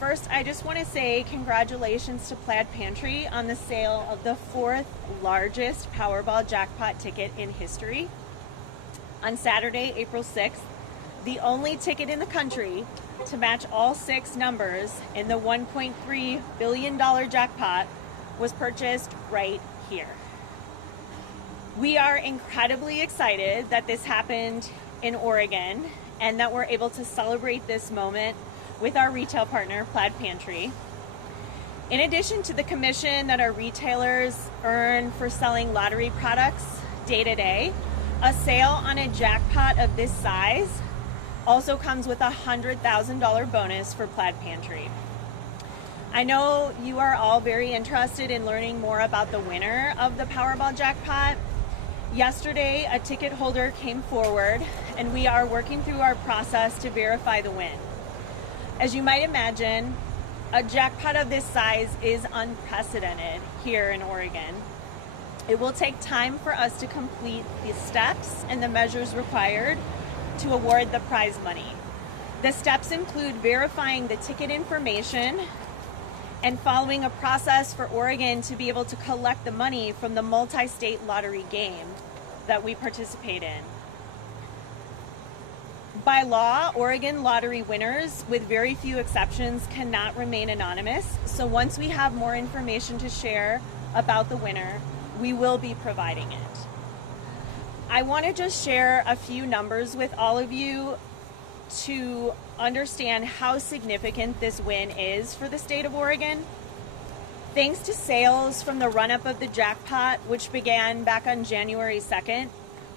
First, I just want to say congratulations to Plaid Pantry on the sale of the 4th largest Powerball jackpot ticket in history. On Saturday, April 6th, the only ticket in the country to match all 6 numbers in the $1.3 billion jackpot was purchased right here. We are incredibly excited that this happened in Oregon and that we're able to celebrate this moment with our retail partner, Plaid Pantry. In addition to the commission that our retailers earn for selling lottery products day to day, a sale on a jackpot of this size also comes with a $100,000 bonus for Plaid Pantry. I know you are all very interested in learning more about the winner of the Powerball jackpot. Yesterday, a ticket holder came forward and we are working through our process to verify the win. As you might imagine, a jackpot of this size is unprecedented here in Oregon. It will take time for us to complete the steps and the measures required to award the prize money. The steps include verifying the ticket information and following a process for Oregon to be able to collect the money from the multi-state lottery game that we participate in. By law, Oregon lottery winners, with very few exceptions, cannot remain anonymous. So once we have more information to share about the winner, we will be providing it. I want to just share a few numbers with all of you to understand how significant this win is for the state of Oregon. Thanks to sales from the run-up of the jackpot, which began back on January 2nd,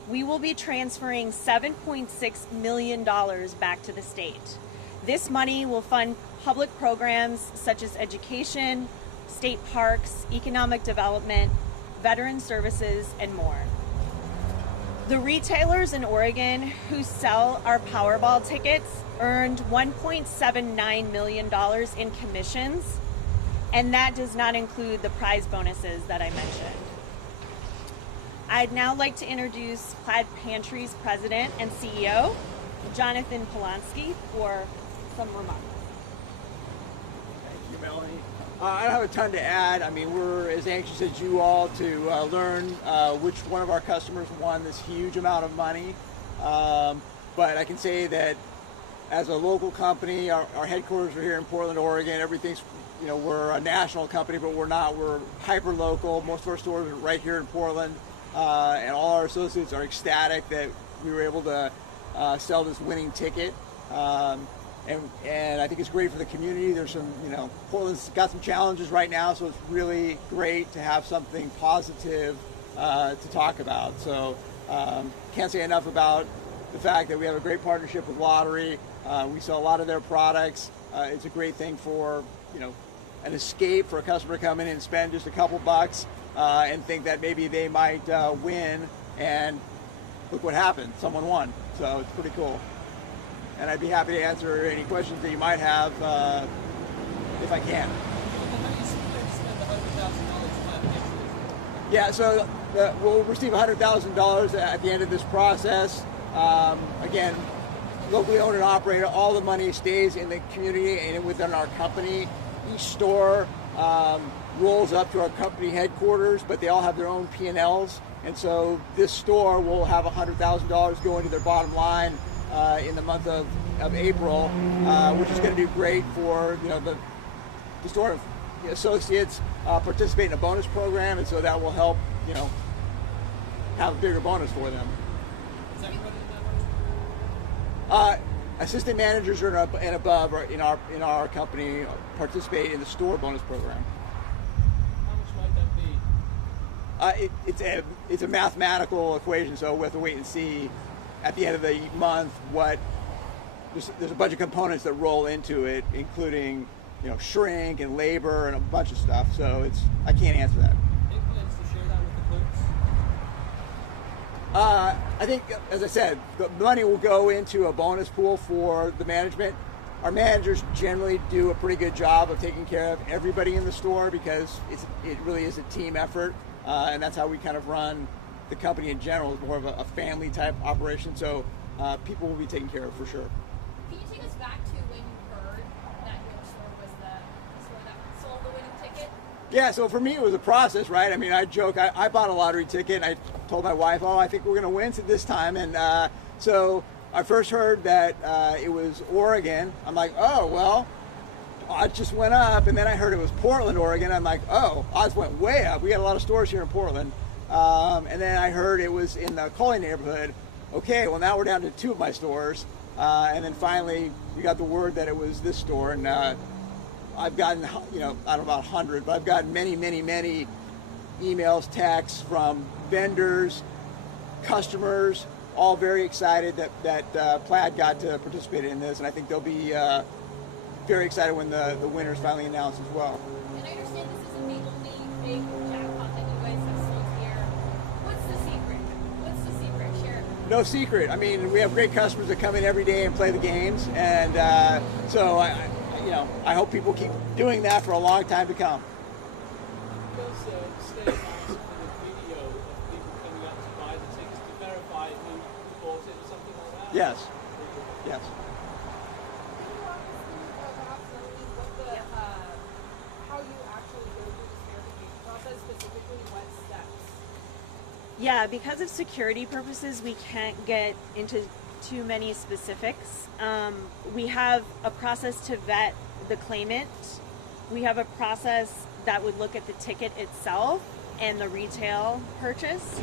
we will be transferring $7.6 million back to the state. This money will fund public programs such as education, state parks, economic development, veteran services, and more. The retailers in Oregon who sell our Powerball tickets earned $1.79 million in commissions, and that does not include the prize bonuses that I mentioned. I'd now like to introduce Plaid Pantry's president and CEO, Jonathan Polonsky, for some remarks. Thank you, Melanie. I don't have a ton to add. I mean, we're as anxious as you all to learn which one of our customers won this huge amount of money. But I can say that as a local company, our headquarters are here in Portland, Oregon. Everything's, we're a national company, but we're not. We're hyper local. Most of our stores are right here in Portland. And all our associates are ecstatic that we were able to sell this winning ticket. And I think it's great for the community. There's some, Portland's got some challenges right now, so it's really great to have something positive to talk about. So can't say enough about the fact that we have a great partnership with Lottery. We sell a lot of their products. It's a great thing for, an escape for a customer to come in and spend just a couple bucks and think that maybe they might win, and look what happened. Someone won. So it's pretty cool. And I'd be happy to answer any questions that you might have if I can. Yeah, so we'll receive $100,000 at the end of this process. Again, locally owned and operated, all the money stays in the community and within our company. Each store rolls up to our company headquarters, but they all have their own P&Ls. And so this store will have $100,000 go into their bottom line in the month of April, which is going to do great for the store associates participate in a bonus program, and so that will help have a bigger bonus for them. Is that included in that bonus? Assistant managers and above in our company participate in the store bonus program. How much might that be? It's a mathematical equation, so we have to wait and see at the end of the month what. There's a bunch of components that roll into it, including shrink and labor and a bunch of stuff. So I can't answer that. Any plans to share that with the clerks? I think, as I said, the money will go into a bonus pool for the management. Our managers generally do a pretty good job of taking care of everybody in the store because it really is a team effort, and that's how we kind of run the company in general. It's more of a family type operation, so people will be taken care of for sure. Can you take us back to when you heard that your store was Yeah, so for me it was a process, right? I mean, I joke, I bought a lottery ticket and I told my wife, oh, I think we're going to win this time. And so I first heard that it was Oregon. I'm like, oh, well, odds just went up. And then I heard it was Portland, Oregon. I'm like, oh, odds went way up. We got a lot of stores here in Portland. And then I heard it was in the Coley neighborhood. Okay, well, now we're down to 2 of my stores. And then finally we got the word that it was this store. And I've gotten, I don't know about 100, but I've gotten many, many, many emails, texts from vendors, customers, all very excited that Plaid got to participate in this. And I think they'll be very excited when the winner's finally announced as well. And I understand this isn't the only big jackpot that you guys have sold here. What's the secret? What's the secret? Share it. No secret. I mean, we have great customers that come in every day and play the games. And so I hope people keep doing that for a long time to come. Does stay announced with a video of people coming out to buy the tickets to verify who bought it or something like that? Yes. Yes. Can you walk us through perhaps how you actually go through this verification process, specifically what steps? Yeah, because of security purposes, we can't get into too many specifics. We have a process to vet the claimant. We have a process that would look at the ticket itself and the retail purchase.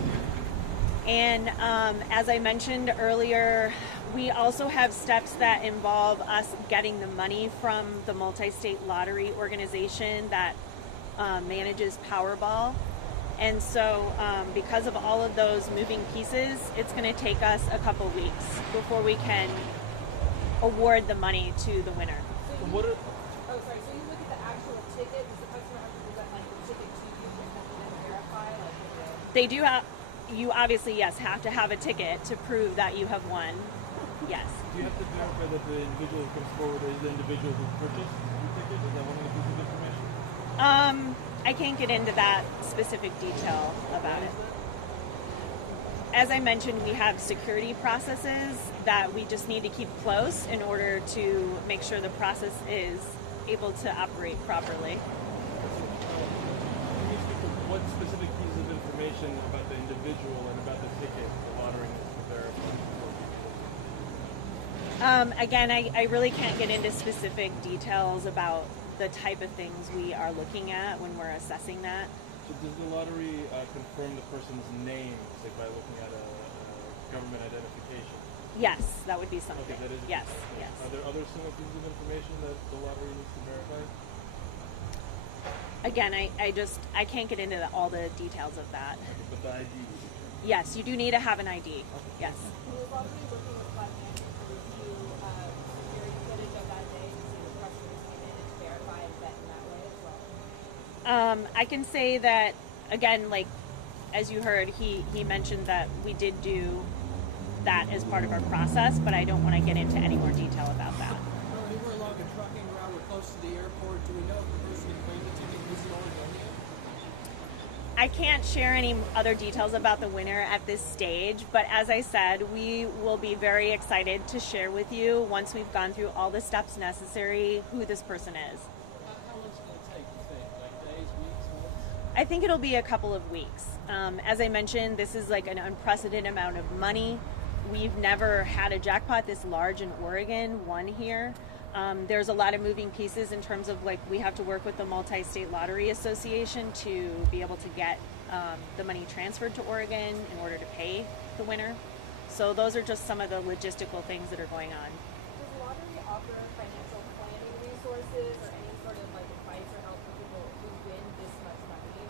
And as I mentioned earlier, we also have steps that involve us getting the money from the multi-state lottery organization that manages Powerball. And so because of all of those moving pieces, it's going to take us a couple weeks before we can award the money to the winner. So And what are, so you look at the actual ticket. Does the customer have to present like the ticket to you and then verify like They do have, you obviously, yes, have to have a ticket to prove that you have won. Yes. do you have to verify that the individual who comes forward is the individual who purchased the ticket? Is that one of the pieces of information? I can't get into that specific detail about it. As I mentioned, we have security processes that we just need to keep close in order to make sure the process is able to operate properly. Can you speak to what specific pieces of information about the individual and about the ticket the lottery needs to verify? Again, I really can't get into specific details about the type of things we are looking at when we're assessing that. So does the lottery confirm the person's name, say by looking at a government identification? Yes, that would be something. Okay, that is. Yes, yes. Are there other similar pieces of information that the lottery needs to verify? Again, I can't get into all the details of that. Okay, but the ID. Yes, you do need to have an ID. Yes. was lottery working with Plaid Pantry to review security footage of that day to see the customers came in and to verify and vet in that way as well? I can say that, again, like, as you heard, he mentioned that we did do that as part of our process, but I don't want to get into any more detail about that. Or anywhere along a trucking route or close to the airport, do we know if the person who claimed the ticket was in Oregon? I can't share any other details about the winner at this stage, but as I said, we will be very excited to share with you once we've gone through all the steps necessary who this person is. How long is it going to take, you think? Like days, weeks, months? I think it'll be a couple of weeks. As I mentioned, this is like an unprecedented amount of money. We've never had a jackpot this large in Oregon, one here. There's a lot of moving pieces in terms of, like, we have to work with the Multi-State Lottery Association to be able to get the money transferred to Oregon in order to pay the winner. So those are just some of the logistical things that are going on. Does the lottery offer financial planning resources or any sort of like advice or help for people who win this much money?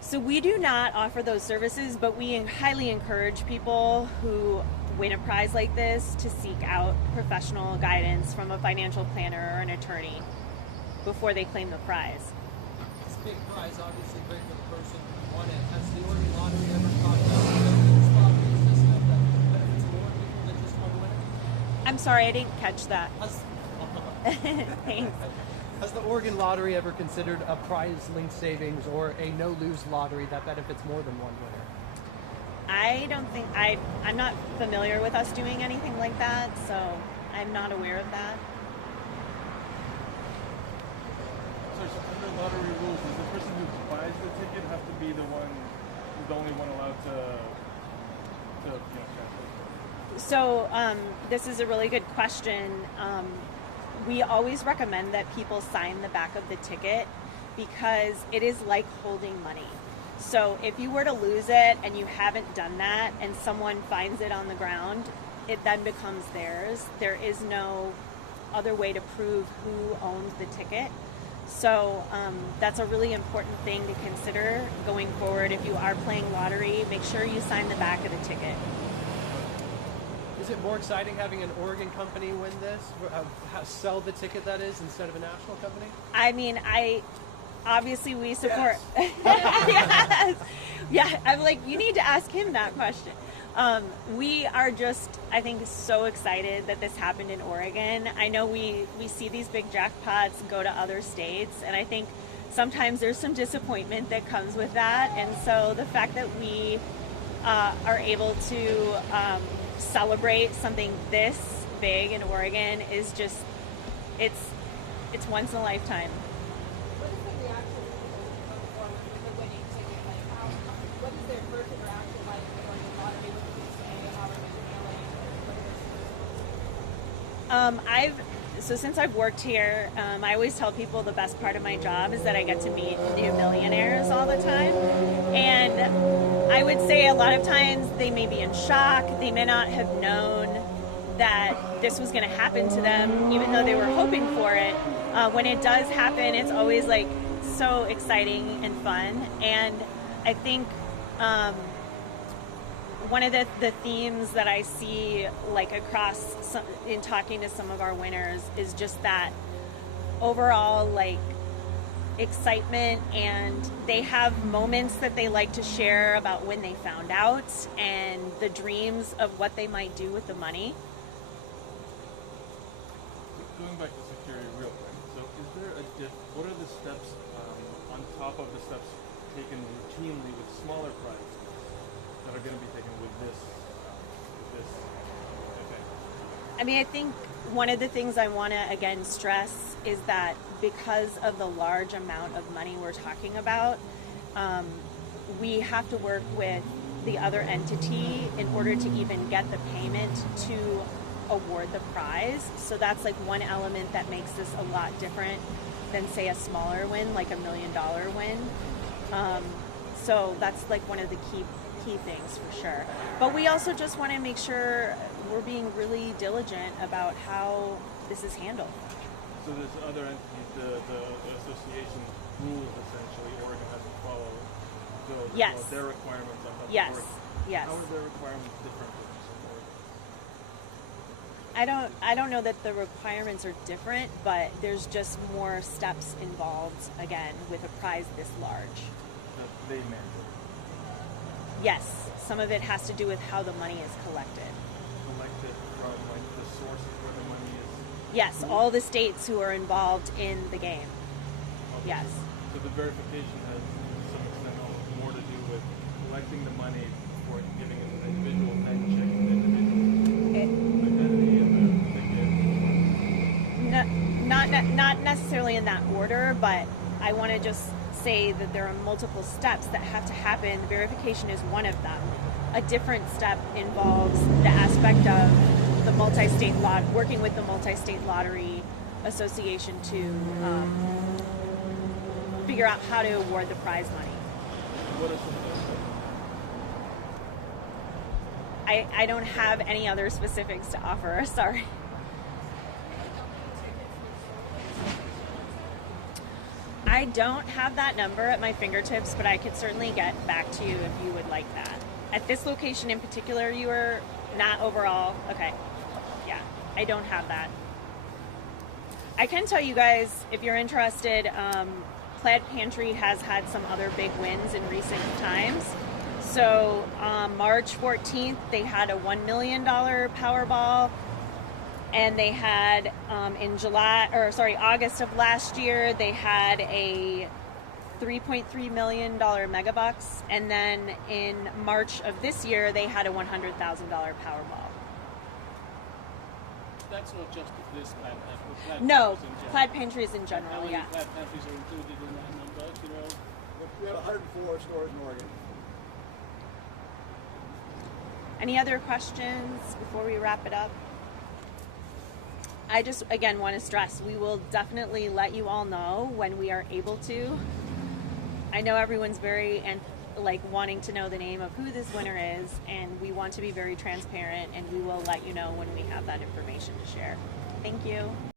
So we do not offer those services, but we highly encourage people who win a prize like this to seek out professional guidance from a financial planner or an attorney before they claim the prize. It's a big prize, obviously great for the person who won it. Has the Oregon Lottery ever talked about those lotteries and stuff that benefits more people than just one winner? I'm sorry, I didn't catch that. Thanks. Has the Oregon Lottery ever considered a prize-linked savings or a no-lose lottery that benefits more than one winner? I don't think I'm not familiar with us doing anything like that, so I'm not aware of that. So under lottery rules, does the person who buys the ticket have to be the only one allowed to transfer? So this is a really good question. We always recommend that people sign the back of the ticket because it is like holding money. So if you were to lose it and you haven't done that and someone finds it on the ground, it then becomes theirs. There is no other way to prove who owns the ticket. So that's a really important thing to consider going forward. If you are playing lottery, make sure you sign the back of the ticket. Is it more exciting having an Oregon company win this, sell the ticket that is, instead of a national company? I mean, obviously we support. Yes. Yeah, I'm like, you need to ask him that question. We are just, I think, so excited that this happened in Oregon. I know we see these big jackpots go to other states, and I think sometimes there's some disappointment that comes with that. And so the fact that we are able to celebrate something this big in Oregon is just, it's once in a lifetime. What is the reaction of the winning ticket? Like, what is their first interaction like when the lottery? What do they say? How are they feeling? So since I've worked here, I always tell people the best part of my job is that I get to meet new millionaires all the time. And I would say a lot of times they may be in shock. They may not have known that this was going to happen to them, even though they were hoping for it. When it does happen, it's always like so exciting and fun. And I think one of the themes that I see like across in talking to some of our winners is just that overall like excitement, and they have moments that they like to share about when they found out and the dreams of what they might do with the money. Going back to security real quick, so is there what are the steps on top of the steps taken routinely with smaller prizes that are going to be taken with this event? I mean, I think one of the things I want to again stress is that because of the large amount of money we're talking about, we have to work with the other entity in order to even get the payment to award the prize. So that's like one element that makes this a lot different than, say, a smaller win, like $1 million win. So that's like one of the key things for sure. But we also just want to make sure we're being really diligent about how this is handled. So there's other entities, the association rules essentially Oregon has to follow. So Yes. Their requirements on top of Yes. Oregon. Yes. How are their requirements different than Oregon? I don't know that the requirements are different, but there's just more steps involved again with a prize this large. That they mandate. Yes, some of it has to do with how the money is collected. Collected from like the sources where the money is. Yes, all the states who are involved in the game. Okay. Yes. So the verification has to some extent more to do with collecting the money for giving an individual, then checking the individual's identity and the ticket. Not necessarily in that order, but I want to just say that there are multiple steps that have to happen. Verification is one of them. A different step involves the aspect of the multi-state working with the multi-state lottery association to figure out how to award the prize money. What are some of those? I don't have any other specifics to offer. Sorry. I don't have that number at my fingertips, but I could certainly get back to you if you would like that. At this location in particular, you were not overall. Okay. Yeah, I don't have that. I can tell you guys, if you're interested, Plaid Pantry has had some other big wins in recent times. So March 14th, they had a $1 million Powerball. And they had August of last year, they had a $3.3 million Megabucks. And then in March of this year, they had a $100,000 Powerball. That's not just this Plaid Pantry. Plaid No, Pantries in general? Plaid Pantries in How general, many yeah. Plaid Pantries are included in that number? Do you know? We have 104 stores in Oregon. Any other questions before we wrap it up? I just, again, want to stress, we will definitely let you all know when we are able to. I know everyone's very wanting to know the name of who this winner is, and we want to be very transparent, and we will let you know when we have that information to share. Thank you.